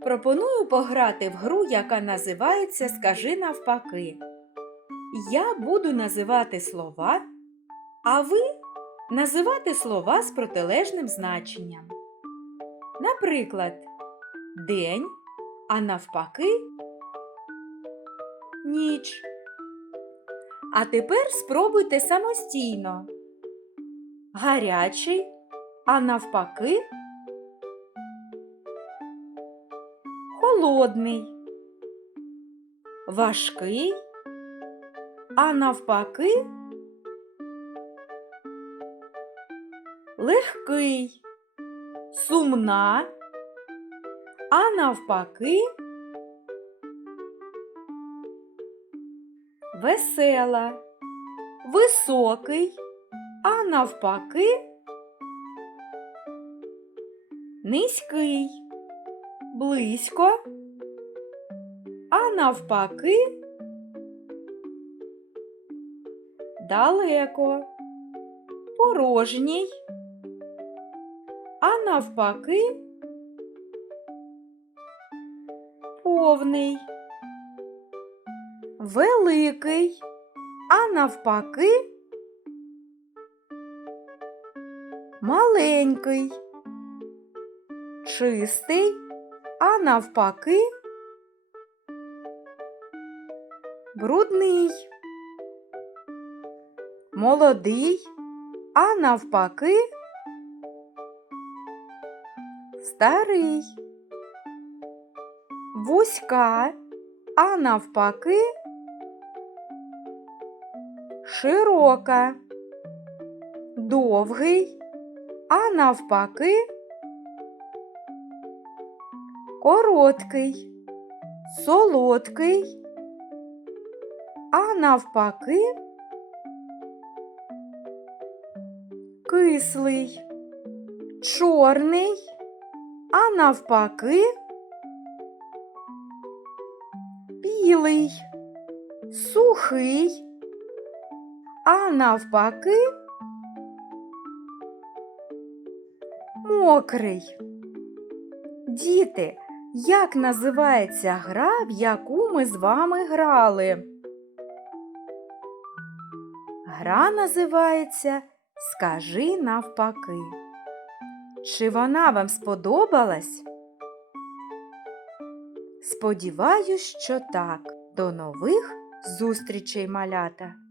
пропоную пограти в гру, яка називається Скажи навпаки. Я буду називати слова, а ви називати слова з протилежним значенням. Наприклад, день, а навпаки ніч. А тепер спробуйте самостійно. Гарячий, а навпаки холодний, важкий, а навпаки легкий, сумна, а навпаки весела, високий, а навпаки низький, близько, а навпаки далеко, порожній, а навпаки повний, великий, а навпаки маленький, чистий, а навпаки брудний, молодий, а навпаки старий, вузька, а навпаки широка, довгий, а навпаки короткий, солодкий, а навпаки кислий, чорний, а навпаки білий, сухий, а навпаки мокрий. Діти, як називається гра, в яку ми з вами грали? Гра називається Скажи навпаки. Чи вона вам сподобалась? Сподіваюсь, що так. До нових зустрічей, малята!